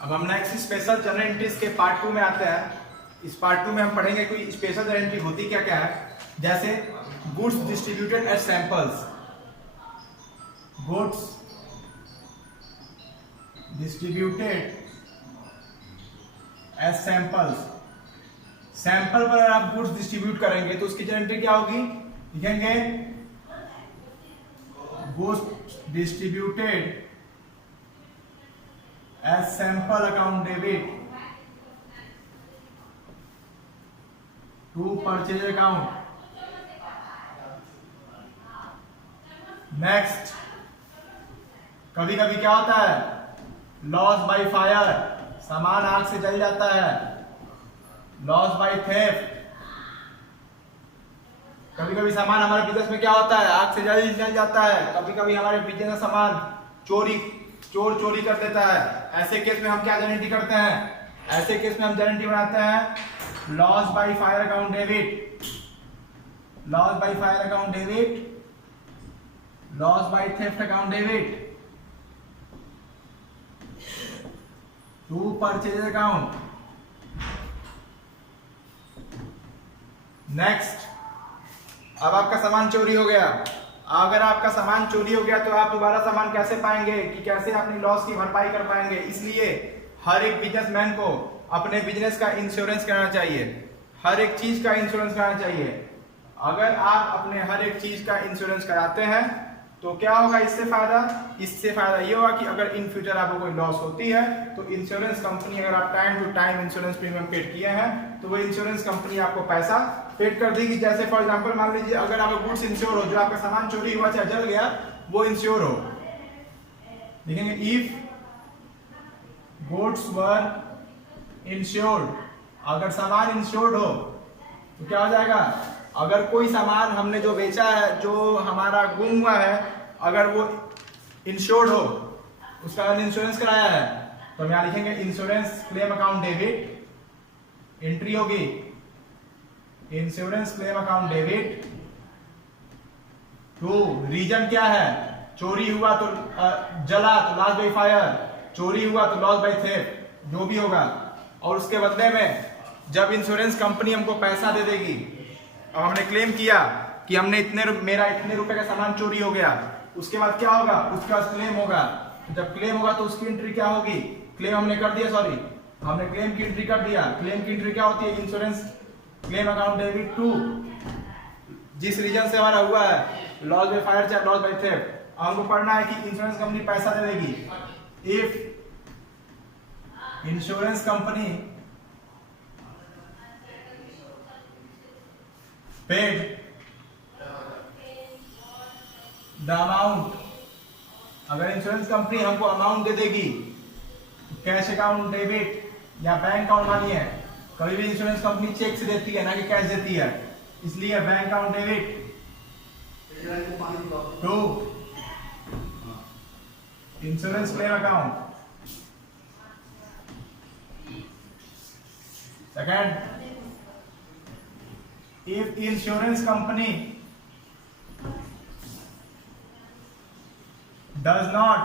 अब हम next special journal entries के पार्ट 2 में आते हैं। इस पार्ट 2 में हम पढ़ेंगे कोई स्पेशल जर्नल एंट्री होती क्या क्या है, जैसे goods distributed as samples, goods distributed as samples. Sample पर अगर आप गुड्स डिस्ट्रीब्यूट करेंगे तो उसकी जर्नल एंट्री क्या होगी, लिखेंगे goods distributed as sample account debit to purchase account। Next, कभी कभी क्या होता है, लॉस बाय फायर, सामान आग से जल जाता है। लॉस बाय थेफ्ट, कभी कभी सामान हमारे बिजनेस में क्या होता है, आग से जल जाता है। कभी कभी हमारे बिजनेस का सामान चोर चोरी कर देता है। ऐसे केस में हम क्या गारंटी करते हैं, ऐसे केस में हम गारंटी बनाते हैं loss by fire account debit, loss by fire account debit, loss by theft account debit to purchase account. Next, अब आपका सामान चोरी हो गया। अगर आपका सामान चोरी हो गया तो आप दोबारा सामान कैसे पाएंगे, कि कैसे अपनी लॉस की भरपाई कर पाएंगे। इसलिए हर एक बिजनेसमैन को अपने बिजनेस का इंश्योरेंस कराना चाहिए, हर एक चीज का इंश्योरेंस कराना चाहिए। अगर आप अपने हर एक चीज का इंश्योरेंस कराते हैं तो क्या होगा इससे फायदा ये होगा कि अगर इन फ्यूचर आपको कोई लॉस होती है तो इंश्योरेंस कंपनी, अगर आप time to time insurance premium paid किए हैं तो वो इंश्योरेंस कंपनी आपको पैसा पेड कर देगी। जैसे फॉर एग्जांपल मान लीजिए अगर आपका गुड्स इंश्योर हो, जो आपका सामान चोरी हुआ चाहे जल गया वो इंश्योर हो, देखेंगे इफ गुड्स वर इंश्योर्ड, अगर सामान इंश्योर्ड हो तो क्या हो जाएगा, अगर कोई सामान हमने जो बेचा है, जो हमारा गुम हुआ है, अगर वो इंश्योर्ड हो, उसका अगर इंश्योरेंस कराया है तो हम यहां लिखेंगे insurance claim account debit, entry होगी insurance claim account debit to, reason क्या है, चोरी हुआ तो जला तो लॉस बाय फायर, चोरी हुआ तो लॉस बाय थेफ्ट, जो भी होगा। और उसके बदले में जब इंश्योरेंस कंपनी हमको पैसा दे देगी, अब हमने क्लेम किया कि हमने मेरा इतने रुपए का सामान चोरी हो गया, उसके बाद क्या होगा, उसके बाद क्लेम होगा। जब क्लेम होगा तो उसकी एंट्री क्या होगी, क्लेम हमने कर दिया, हमने क्लेम की एंट्री कर दिया। क्लेम की एंट्री क्या होती है, insurance claim account debit to, जिस रीजन से हमारा हुआ है, लॉस बाय फायर चाहे लॉस बाय थेफ्ट। हमको पढ़ना है कि इंश्योरेंस कंपनी पैसा दे देगी। If insurance company paid the amount, अगर इंश्योरेंस कंपनी हमको अमाउंट दे देगी, कैश अकाउंट डेबिट या बैंक अकाउंट मानिए, कभी भी इंश्योरेंस कंपनी चेक से देती है ना कि कैश देती है, इसलिए bank account debit to insurance claim account. Second, if insurance company does not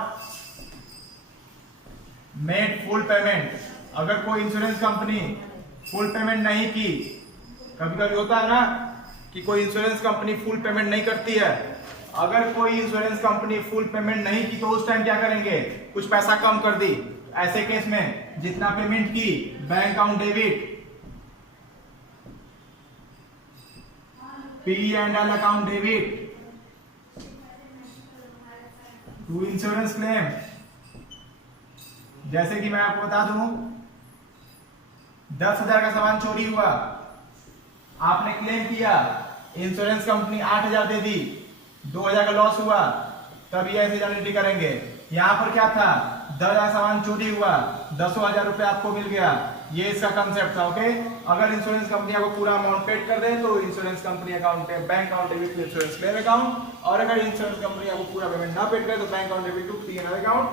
made full payment, अगर कोई इंश्योरेंस कंपनी फुल पेमेंट नहीं की, कभी कभी होता है ना कि कोई इंश्योरेंस कंपनी फुल पेमेंट नहीं करती है, अगर कोई इंश्योरेंस कंपनी फुल पेमेंट नहीं की तो उस टाइम क्या करेंगे, कुछ पैसा कम कर दी। ऐसे केस में जितना पेमेंट की, bank account debit, P&L account debit to insurance claim. जैसे कि मैं आपको बता दूं, 10,000 का सामान चोरी हुआ, आपने क्लेम किया, इंश्योरेंस कंपनी 8,000 दे दी, 2,000 का लॉस हुआ, तब ये ऐसे जर्नलिटी करेंगे। यहां पर क्या था, 10,000 सामान चोरी हुआ, 10,000 रुपए आपको मिल गया, ये इसका कंसेप्ट था। ओके, अगर इंश्योरेंस कंपनी आपको पूरा अमाउंट पेड कर दे तो इंश्योरेंस कंपनी अकाउंट पे bank account debit to insurance claim account, और अगर इंश्योरेंस कंपनी आपको पूरा पेमेंट ना पेड करे तो bank account debit to P&L account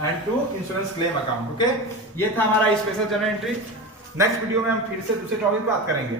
and to insurance claim account. Okay, ये था हमारा special journal entry. Next video में हम फिर से दूसरे टॉपिक पर बात करेंगे।